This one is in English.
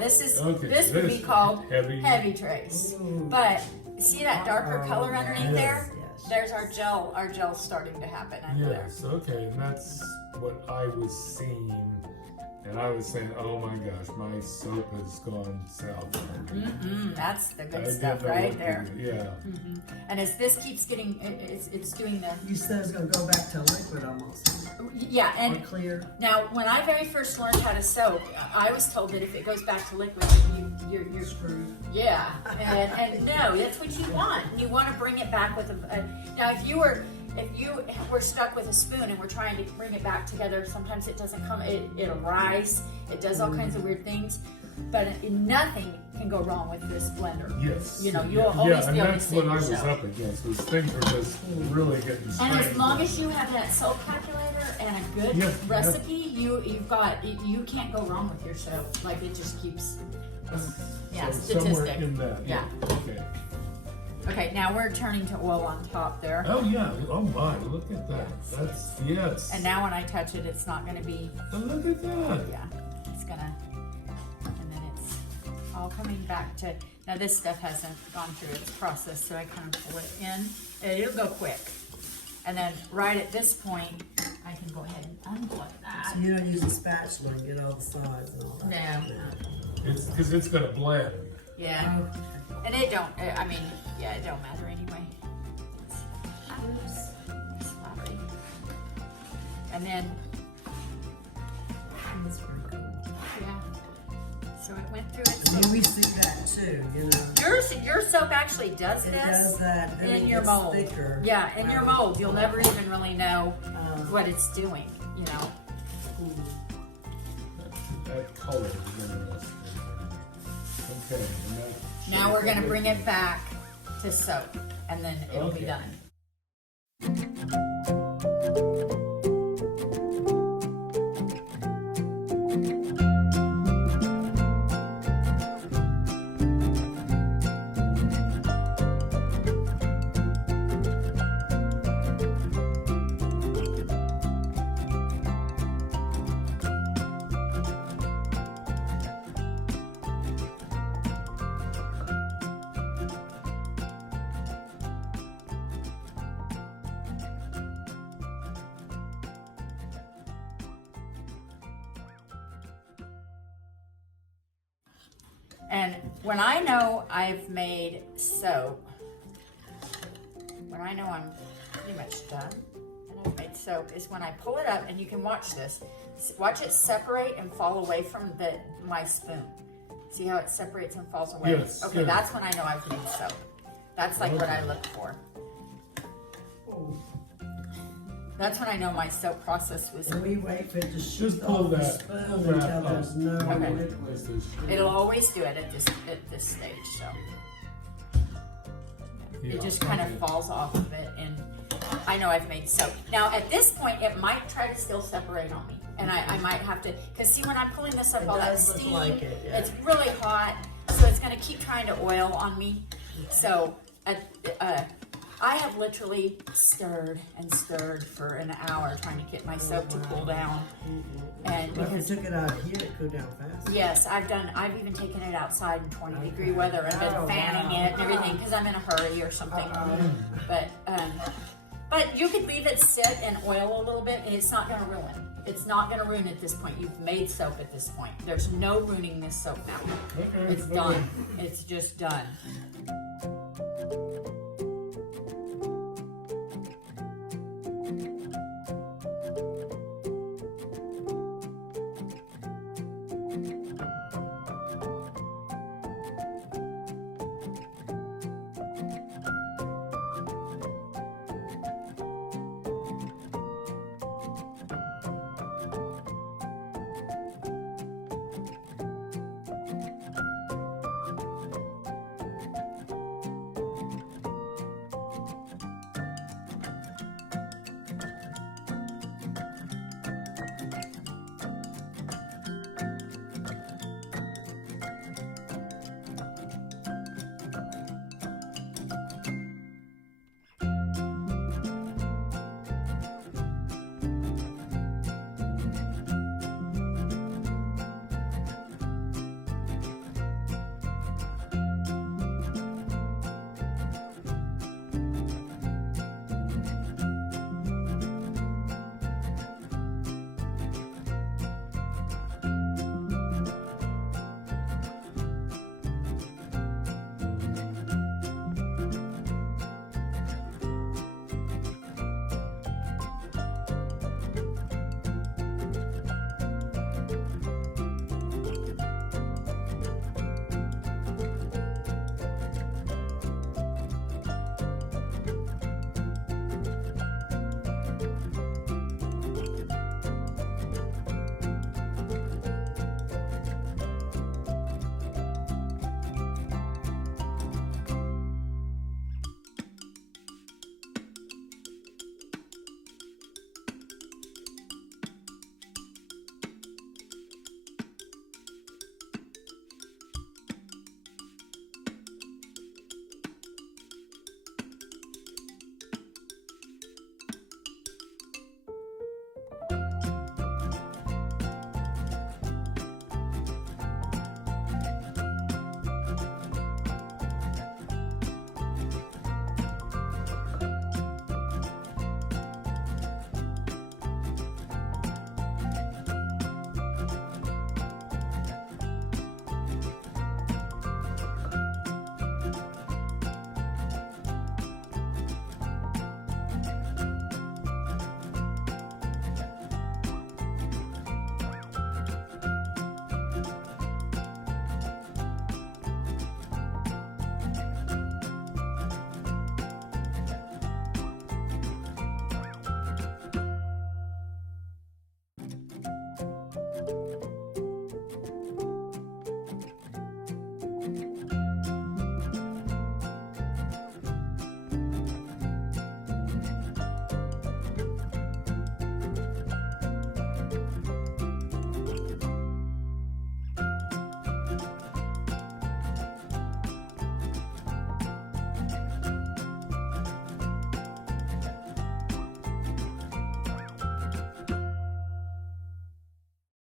this is Okay, this would be called heavy. heavy trace. But see that darker color underneath there? Yes. There's our gel. Our gel's starting to happen under Yes, okay, and that's what I was seeing. And I was saying, oh my gosh, my soap has gone south. there. That's the good I stuff did not right look there. at it, Yeah. And as this keeps getting, it's doing the, You said it's gonna go back to liquid almost. yeah, Or and clear. now when I very first learned how to soap, I was told that if it goes back to liquid, you're Screwed. yeah, and no, that's what you want. You want to bring it back with a now if you were stuck with a spoon and we're trying to bring it back together, sometimes it doesn't come, it'll rise, it does all kinds of weird things, but nothing can go wrong with this blender. Yes. You know, you'll always and be able to that's see what it I was yourself. up against, was things were just really getting And strange. as long as you have that soap calculator and a good Yeah, recipe, you can't go wrong with your soap. Like it just keeps, yeah, So somewhere statistic. in that. Yeah. Okay. Okay, now we're turning to oil on top there. Oh yeah, oh my, look at that. That's, yes. And now when I touch it, it's not gonna be, Oh, look at that. yeah, it's gonna, and then it's all coming back to, now this stuff hasn't gone through its process, so I kind of pull it in. It'll go quick. And then right at this point, I can go ahead and unplug that. So you don't use a spatula and get all the sides and all that? No. It's because it's gonna blend. Yeah. And it don't, I mean, yeah, it don't matter anyway. Sorry. And then, That's pretty cool. yeah. So it went through its. Yeah, we see that too, you know. Your soap actually does It this does that, then in it your gets mold. thicker. Yeah, in your mold. You'll never even really know Um, what it's doing, you know. That color is interesting. Okay. And that Now we're gonna bring it back to soap, and then it'll be Okay. done. And when I know I've made soap, when I know I'm pretty much done and I've made soap, is when I pull it up, and you can watch this. Watch it separate and fall away from my spoon. See how it separates and falls away? Yes, Okay, yes. that's when I know I've made soap. That's like what I look for. That's when I know my soap process was. And we wait for it to shoot Just pull off the that. spoon Pull that until up. there's no Okay. liquid. It'll always do it at this stage, so. Yeah, It just kind of okay. falls off of it, and I know I've made soap. Now at this point, it might try to still separate on me, and I might have to, because see when I'm pulling this up, It all that does look steam, like it, yeah. it's really hot, so it's gonna keep trying to oil on me. So I have literally stirred and stirred for an hour trying to get my soap to cool down, and But if because you took it out here, it cooled down fast. yes, I've even taken it outside in 20-degree weather and been Oh, fanning wow. it and everything because I'm in a hurry or something. But you could leave it sit and oil a little bit, and it's not going to ruin. It's not going to ruin at this point. You've made soap at this point. There's no ruining this soap now. Okay, It's okay. done. It's just done.